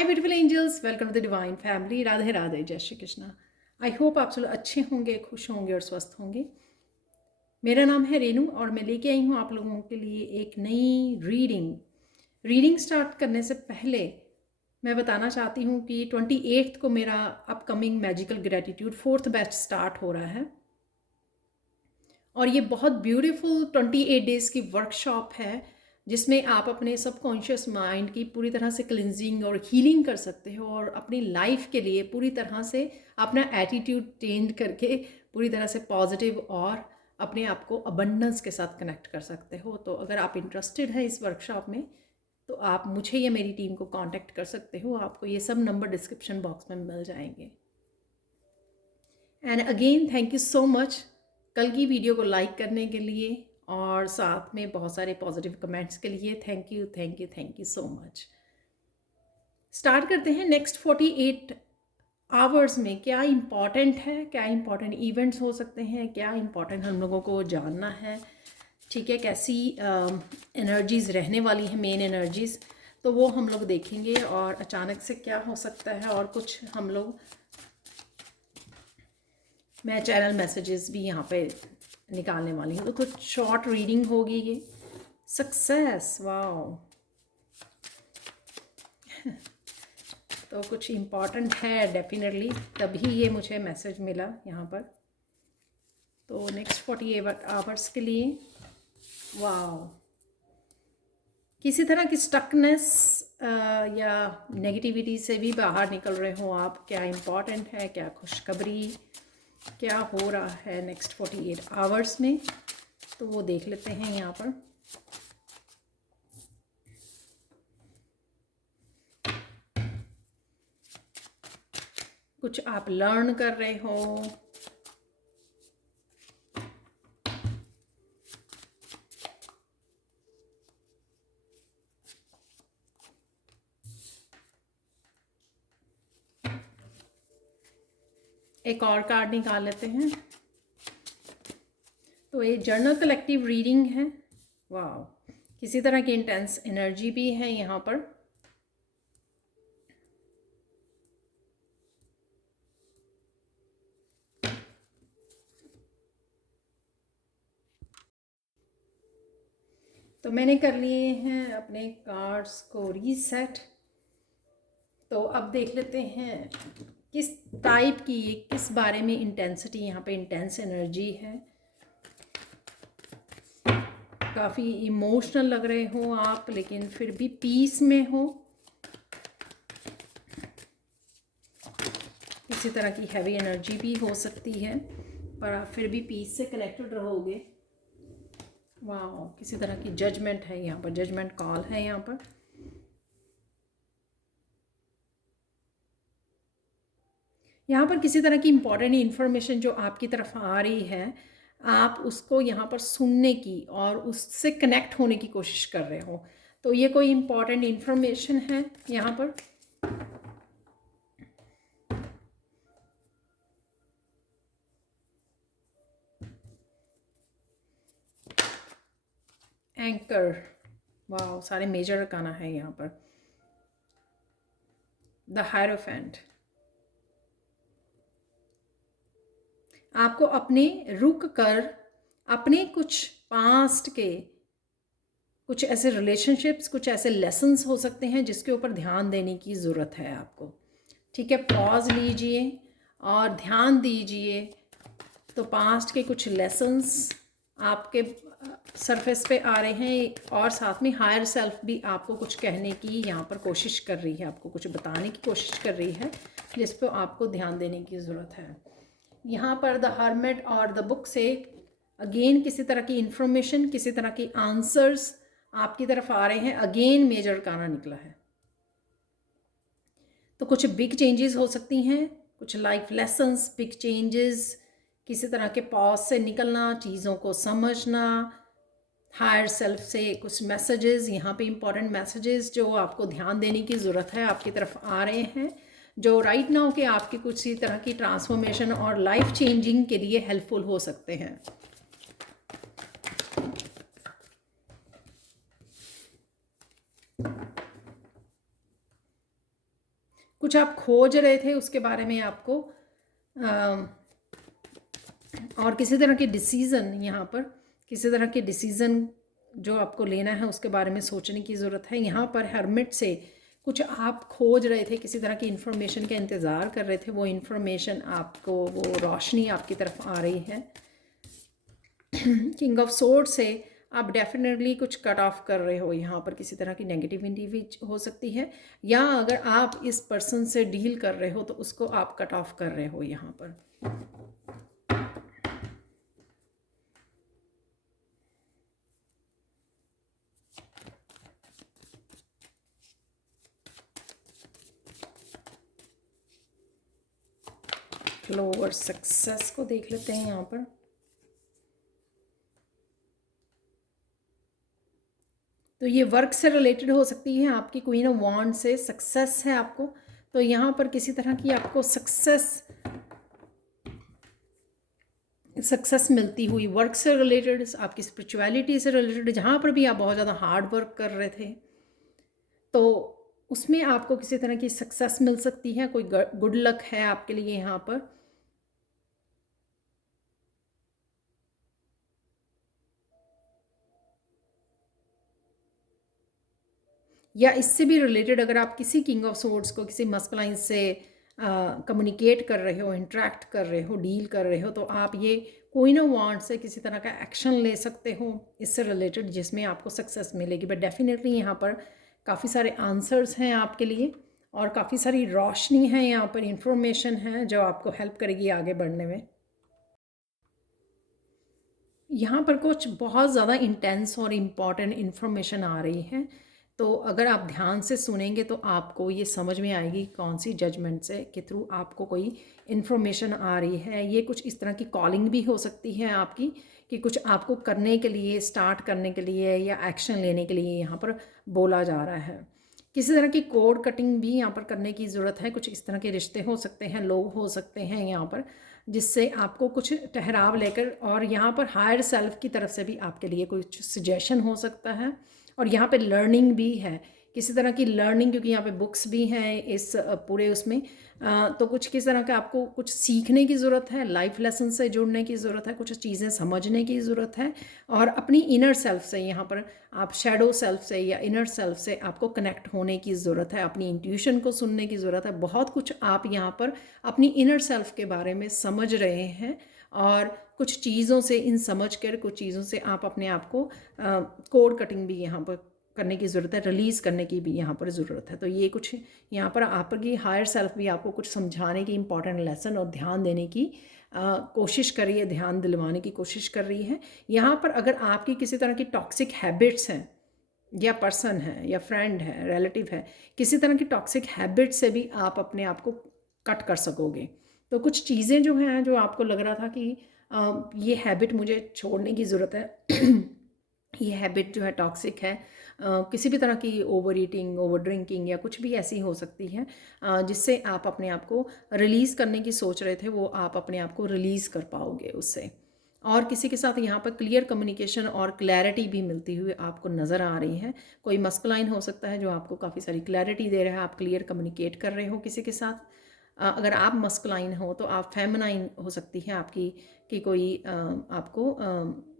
Hi beautiful angels, welcome to the divine family. Radhe Radhe, जय Shri Krishna. I hope आप सब अच्छे होंगे, खुश होंगे और स्वस्थ होंगे। मेरा नाम है रेनू और मैं लेके आई हूँ आप लोगों के लिए एक नई रीडिंग स्टार्ट करने से पहले मैं बताना चाहती हूँ कि 28 को मेरा upcoming magical gratitude 4th batch start हो रहा है और ये बहुत ब्यूटीफुल 28 डेज़ की वर्कशॉप है जिसमें आप अपने सबकॉन्शियस माइंड की पूरी तरह से क्लिनजिंग और हीलिंग कर सकते हो और अपनी लाइफ के लिए पूरी तरह से अपना एटीट्यूड चेंज करके पूरी तरह से पॉजिटिव और अपने आप को अबंडेंस के साथ कनेक्ट कर सकते हो। तो अगर आप इंटरेस्टेड हैं इस वर्कशॉप में तो आप मुझे या मेरी टीम को कांटेक्ट कर सकते हो। आपको ये सब नंबर डिस्क्रिप्शन बॉक्स में मिल जाएंगे। And again thank you so much कल की वीडियो को लाइक करने के लिए और साथ में बहुत सारे पॉजिटिव कमेंट्स के लिए। Thank you thank you thank you so much. Start करते हैं। नेक्स्ट 48 आवर्स में क्या इम्पॉर्टेंट है, क्या इम्पॉर्टेंट इवेंट्स हो सकते हैं, क्या इम्पॉर्टेंट हम लोगों को जानना है, ठीक है, कैसी एनर्जीज़ रहने वाली हैं, मेन एनर्जीज़, तो वो हम लोग देखेंगे। और अचानक से क्या हो सकता है और कुछ हम लोग, मैं चैनल मैसेजेस भी यहाँ पे निकालने वाली हूँ। तो कुछ शॉर्ट रीडिंग होगी ये। Success, wow. तो कुछ इम्पॉर्टेंट है डेफिनेटली, तभी ये मुझे मैसेज मिला यहाँ पर। तो नेक्स्ट 48 आवर्स के लिए, वाओ, किसी तरह की स्टकनेस या नेगेटिविटी से भी बाहर निकल रहे हो आप। क्या इम्पॉर्टेंट है, क्या खुशखबरी, क्या हो रहा है नेक्स्ट 48 आवर्स में, तो वो देख लेते हैं यहाँ पर। कुछ आप लर्न कर रहे हो, एक और कार्ड निकाल लेते हैं। तो ये जर्नल कलेक्टिव रीडिंग है। वाह, किसी तरह की इंटेंस एनर्जी भी है यहाँ पर। तो मैंने कर लिए हैं अपने कार्ड्स को रीसेट। तो अब देख लेते हैं किस टाइप की, किस बारे में इंटेंसिटी, यहाँ पे इंटेंस एनर्जी है। काफ़ी इमोशनल लग रहे हो आप, लेकिन फिर भी पीस में हो। किसी तरह की हैवी एनर्जी भी हो सकती है, पर आप फिर भी पीस से कनेक्टेड रहोगे। वाह, किसी तरह की जजमेंट है यहाँ पर, जजमेंट कॉल है यहाँ पर। यहाँ पर किसी तरह की इम्पॉर्टेंट इन्फॉर्मेशन जो आपकी तरफ आ रही है, आप उसको यहाँ पर सुनने की और उससे कनेक्ट होने की कोशिश कर रहे हो। तो ये कोई इम्पॉर्टेंट इन्फॉर्मेशन है यहाँ पर। एंकर, वाह, सारे मेजर अरकाना है यहाँ पर। द हायरोफेंट, आपको अपने रुक कर अपने कुछ पास्ट के कुछ ऐसे रिलेशनशिप्स, कुछ ऐसे लेसन्स हो सकते हैं जिसके ऊपर ध्यान देने की ज़रूरत है आपको। ठीक है, पॉज लीजिए और ध्यान दीजिए। तो पास्ट के कुछ लेसन्स आपके सरफेस पे आ रहे हैं और साथ में हायर सेल्फ भी आपको कुछ कहने की यहाँ पर कोशिश कर रही है, आपको कुछ बताने की कोशिश कर रही है जिस पर आपको ध्यान देने की ज़रूरत है। यहाँ पर द हर्मिट और द बुक से अगेन किसी तरह की इंफॉर्मेशन, किसी तरह की आंसर्स आपकी तरफ आ रहे हैं। अगेन मेजर अरकाना निकला है। तो कुछ बिग चेंजेस हो सकती हैं, कुछ लाइफ लेसन्स, बिग चेंजेस, किसी तरह के पॉज से निकलना, चीज़ों को समझना, हायर सेल्फ से कुछ मैसेजेस, यहाँ पे इंपॉर्टेंट मैसेजेस जो आपको ध्यान देने की ज़रूरत है आपकी तरफ आ रहे हैं, जो राइट नाउ के आपकी कुछ इसी तरह की ट्रांसफॉर्मेशन और लाइफ चेंजिंग के लिए हेल्पफुल हो सकते हैं। कुछ आप खोज रहे थे उसके बारे में आपको और किसी तरह के डिसीज़न, यहाँ पर किसी तरह के डिसीज़न जो आपको लेना है उसके बारे में सोचने की ज़रूरत है। यहाँ पर हर्मिट से कुछ आप खोज रहे थे, किसी तरह की इन्फॉर्मेशन का इंतज़ार कर रहे थे, वो इन्फॉर्मेशन आपको, वो रोशनी आपकी तरफ आ रही है। किंग ऑफ सोर्ड से आप डेफिनेटली कुछ कट ऑफ कर रहे हो, यहाँ पर किसी तरह की नेगेटिविटी भी हो सकती है, या अगर आप इस पर्सन से डील कर रहे हो तो उसको आप कट ऑफ कर रहे हो यहाँ पर। फ्लोवर सक्सेस को देख लेते हैं यहाँ पर। तो ये वर्क से रिलेटेड हो सकती है, आपकी क्वीन ऑफ वांड से सक्सेस है आपको, तो यहाँ पर किसी तरह की आपको सक्सेस मिलती हुई, वर्क से रिलेटेड, आपकी स्पिरिचुअलिटी से रिलेटेड, जहाँ पर भी आप बहुत ज़्यादा हार्ड वर्क कर रहे थे तो उसमें आपको किसी तरह की सक्सेस मिल सकती है, कोई गुड लक है आपके लिए यहाँ पर। या इससे भी रिलेटेड अगर आप किसी किंग ऑफ सोर्ड्स को किसी मस्कुलाइन से कम्युनिकेट कर रहे हो, इंटरेक्ट कर रहे हो, डील कर रहे हो, तो आप ये क्वीन ऑफ वांड से किसी तरह का एक्शन ले सकते हो इससे रिलेटेड, जिसमें आपको सक्सेस मिलेगी। बट डेफिनेटली यहाँ पर काफ़ी सारे आंसर्स हैं आपके लिए और काफ़ी सारी रोशनी है यहाँ पर, इंफॉर्मेशन है जो आपको हेल्प करेगी आगे बढ़ने में। यहाँ पर कुछ बहुत ज़्यादा इंटेंस और इम्पॉर्टेंट इन्फॉर्मेशन आ रही है, तो अगर आप ध्यान से सुनेंगे तो आपको ये समझ में आएगी कौन सी जजमेंट से के थ्रू आपको कोई इन्फॉर्मेशन आ रही है। ये कुछ इस तरह की कॉलिंग भी हो सकती है आपकी, कि कुछ आपको करने के लिए, स्टार्ट करने के लिए या एक्शन लेने के लिए यहाँ पर बोला जा रहा है। किसी तरह की कोड कटिंग भी यहाँ पर करने की ज़रूरत है। कुछ इस तरह के रिश्ते हो सकते हैं, लोग हो सकते हैं यहाँ पर, जिससे आपको कुछ ठहराव लेकर, और यहाँ पर हायर सेल्फ की तरफ से भी आपके लिए कुछ सजेशन हो सकता है। और यहाँ पे लर्निंग भी है, किसी तरह की लर्निंग, क्योंकि यहाँ पे बुक्स भी हैं इस पूरे उसमें, तो कुछ किस तरह का आपको कुछ सीखने की ज़रूरत है, लाइफ लेसन से जुड़ने की ज़रूरत है, कुछ चीज़ें समझने की ज़रूरत है, और अपनी इनर सेल्फ से, यहाँ पर आप शैडो सेल्फ से या इनर सेल्फ से आपको कनेक्ट होने की ज़रूरत है, अपनी इंट्यूशन को सुनने की ज़रूरत है। बहुत कुछ आप यहाँ पर अपनी इनर सेल्फ के बारे में समझ रहे हैं, और कुछ चीज़ों से, इन समझ कर कुछ चीज़ों से आप अपने आप को कोड कटिंग भी यहाँ पर करने की ज़रूरत है, रिलीज़ करने की भी यहाँ पर ज़रूरत है। तो ये कुछ यहाँ पर आपकी हायर सेल्फ भी आपको कुछ समझाने की, इंपॉर्टेंट लेसन और ध्यान देने की कोशिश कर रही है, ध्यान दिलवाने की कोशिश कर रही है। यहाँ पर अगर आपकी किसी तरह की टॉक्सिक हैबिट्स हैं, या पर्सन है, या फ्रेंड है, रिलेटिव है, किसी तरह की टॉक्सिक हैबिट से भी आप अपने आप को कट कर सकोगे। तो कुछ चीज़ें जो हैं, जो आपको लग रहा था कि ये हैबिट मुझे छोड़ने की ज़रूरत है ये हैबिट जो है टॉक्सिक है, किसी भी तरह की ओवर ईटिंग, ओवर ड्रिंकिंग या कुछ भी ऐसी हो सकती है, जिससे आप अपने आप को रिलीज़ करने की सोच रहे थे, वो आप अपने आप को रिलीज़ कर पाओगे उससे। और किसी के साथ यहाँ पर क्लियर कम्युनिकेशन और क्लैरिटी भी मिलती हुई आपको नज़र आ रही है। कोई मस्कुलाइन हो सकता है जो आपको काफ़ी सारी क्लैरिटी दे रहा है, आप क्लियर कम्युनिकेट कर रहे हो किसी के साथ। अगर आप मस्कुलाइन हो तो आप फेमिनाइन हो सकती है आपकी, कि कोई आपको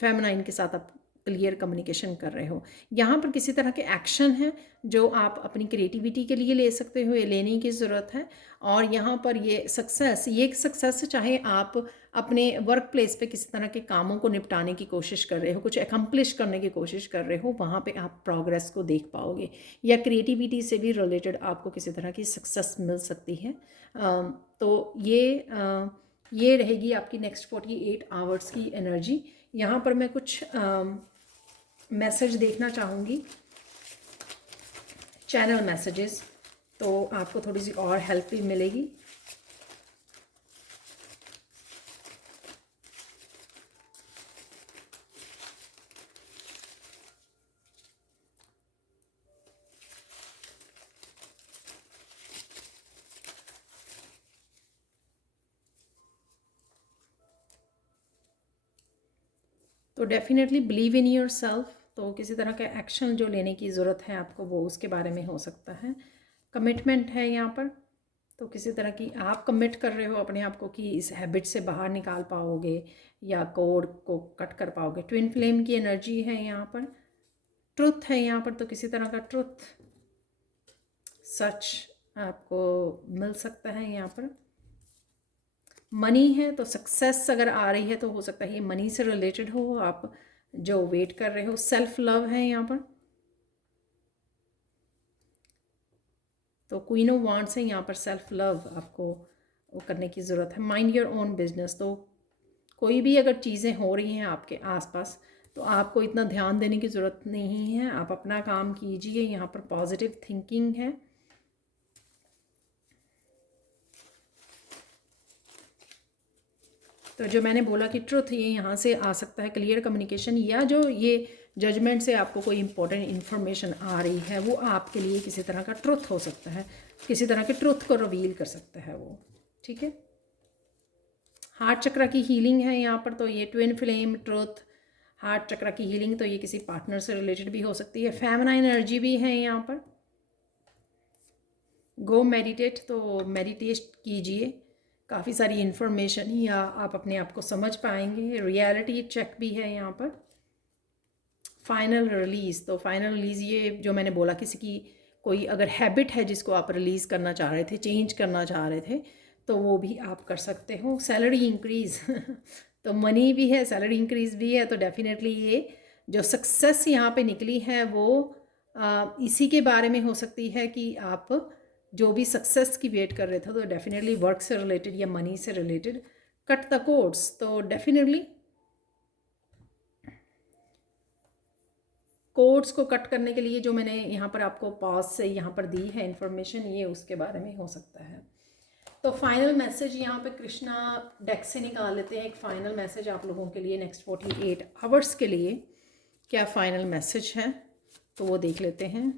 फेमिनाइन के साथ आप क्लियर कम्युनिकेशन कर रहे हो। यहाँ पर किसी तरह के एक्शन हैं जो आप अपनी क्रिएटिविटी के लिए ले सकते हो, ये लेने की ज़रूरत है। और यहाँ पर ये सक्सेस चाहे आप अपने वर्क प्लेस पे किसी तरह के कामों को निपटाने की कोशिश कर रहे हो, कुछ एकम्प्लिश करने की कोशिश कर रहे हो, वहाँ पे आप प्रोग्रेस को देख पाओगे, या क्रिएटिविटी से भी रिलेटेड आपको किसी तरह की सक्सेस मिल सकती है। तो ये रहेगी आपकी नेक्स्ट 48 आवर्स की एनर्जी। यहाँ पर मैं कुछ मैसेज देखना चाहूँगी, चैनल मैसेजेस, तो आपको थोड़ी सी और हेल्प भी मिलेगी। तो definitely believe in your self, तो किसी तरह का एक्शन जो लेने की ज़रूरत है आपको, वो उसके बारे में हो सकता है। कमिटमेंट है यहाँ पर, तो किसी तरह की आप कमिट कर रहे हो अपने आप को कि इस हैबिट से बाहर निकाल पाओगे या कोड को कट कर पाओगे। ट्विन फ्लेम की एनर्जी है यहाँ पर, ट्रुथ है यहाँ पर, तो किसी तरह का ट्रुथ, सच आपको मिल सकता है यहाँ पर। मनी है तो सक्सेस अगर आ रही है तो हो सकता है ये मनी से रिलेटेड हो, आप जो वेट कर रहे हो। सेल्फ लव है यहाँ पर, तो क्वीन ऑफ वांड्स है यहाँ पर। सेल्फ लव आपको वो करने की ज़रूरत है। माइंड योर ओन बिजनेस, तो कोई भी अगर चीज़ें हो रही हैं आपके आसपास तो आपको इतना ध्यान देने की ज़रूरत नहीं है, आप अपना काम कीजिए। यहाँ पर पॉजिटिव थिंकिंग है। तो जो मैंने बोला कि ट्रुथ, ये यहाँ से आ सकता है, क्लियर कम्युनिकेशन, या जो ये जजमेंट से आपको कोई इंपॉर्टेंट इन्फॉर्मेशन आ रही है वो आपके लिए किसी तरह का ट्रुथ हो सकता है, किसी तरह के ट्रुथ को रिवील कर सकता है वो, ठीक है। हार्ट चक्र की हीलिंग है यहाँ पर, तो ये ट्विन फ्लेम, ट्रुथ, हार्ट चक्र की हीलिंग, तो ये किसी पार्टनर से रिलेटेड भी हो सकती है। फेमिनाइन एनर्जी भी है यहाँ पर। गो मेडिटेट, तो मेडिटेट कीजिए, काफ़ी सारी इन्फॉर्मेशन या आप अपने आप को समझ पाएंगे। रियलिटी चेक भी है यहाँ पर। फाइनल रिलीज़, तो फाइनल रिलीज़ ये जो मैंने बोला, किसी की कोई अगर हैबिट है जिसको आप रिलीज़ करना चाह रहे थे, चेंज करना चाह रहे थे, तो वो भी आप कर सकते हो। सैलरी इंक्रीज़ तो मनी भी है, सैलरी इंक्रीज़ भी है, तो डेफिनेटली ये जो सक्सेस यहाँ पे निकली है वो इसी के बारे में हो सकती है कि आप जो भी सक्सेस की वेट कर रहे थे, तो डेफिनेटली वर्क से रिलेटेड या मनी से रिलेटेड। कट द कोड्स, तो डेफिनेटली कोड्स को कट करने के लिए जो मैंने यहाँ पर आपको पॉज से यहाँ पर दी है इन्फॉर्मेशन, ये उसके बारे में हो सकता है। तो फाइनल मैसेज यहाँ पे कृष्णा डेक से निकाल लेते हैं एक फाइनल मैसेज आप लोगों के लिए नेक्स्ट 48 आवर्स के लिए। क्या फाइनल मैसेज है तो वो देख लेते हैं।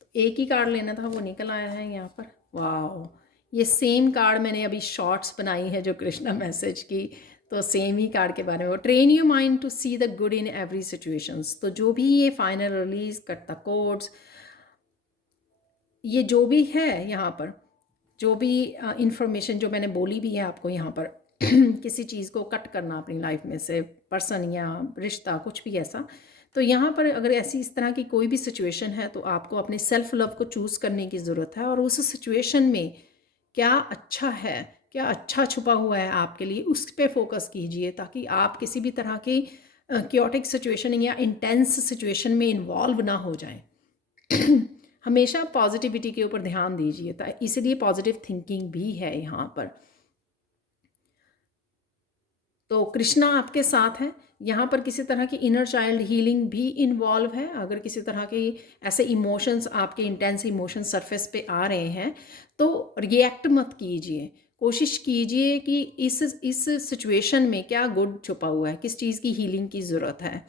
तो एक ही कार्ड लेना था, वो निकल आया है यहाँ पर। वाह, ये सेम कार्ड मैंने अभी शॉर्ट्स बनाई है जो कृष्णा मैसेज की, तो सेम ही कार्ड के बारे में। वो train your mind to see the good in every situations, तो जो भी ये final release, cut the codes, ये जो भी है यहाँ पर, जो भी इंफॉर्मेशन जो मैंने बोली भी है आपको यहाँ पर किसी चीज़ को कट करना अपनी लाइफ में से, पर्सन या रिश्ता, कुछ भी ऐसा, तो यहाँ पर अगर ऐसी इस तरह की कोई भी सिचुएशन है तो आपको अपने सेल्फ लव को चूज़ करने की ज़रूरत है। और उस सिचुएशन में क्या अच्छा है, क्या अच्छा छुपा हुआ है आपके लिए, उस पर फोकस कीजिए, ताकि आप किसी भी तरह की क्योटिक सिचुएशन या इंटेंस सिचुएशन में इन्वॉल्व ना हो जाएं। हमेशा पॉजिटिविटी के ऊपर ध्यान दीजिए, इसलिए पॉजिटिव थिंकिंग भी है यहाँ पर। तो कृष्णा आपके साथ है यहाँ पर। किसी तरह की इनर चाइल्ड हीलिंग भी इन्वॉल्व है। अगर किसी तरह के ऐसे इमोशंस, आपके इंटेंस इमोशंस सरफेस पे आ रहे हैं तो रिएक्ट मत कीजिए, कोशिश कीजिए कि इस सिचुएशन में क्या गुड छुपा हुआ है, किस चीज़ की हीलिंग की ज़रूरत है,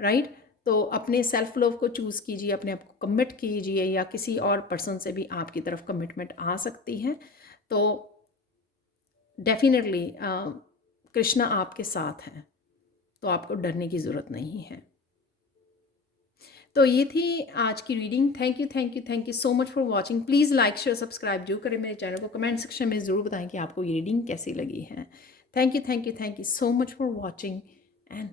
राइट। तो अपने सेल्फ लव को चूज़ कीजिए, अपने आप को कमिट कीजिए, या किसी और पर्सन से भी आपकी तरफ कमिटमेंट आ सकती है। तो डेफिनेटली कृष्णा आपके साथ हैं, तो आपको डरने की ज़रूरत नहीं है। तो ये थी आज की reading. Thank you thank you thank you so much for watching. Please like share subscribe जो करें मेरे चैनल को। कमेंट सेक्शन में ज़रूर बताएं कि आपको ये रीडिंग कैसी लगी है। Thank you so much for watching and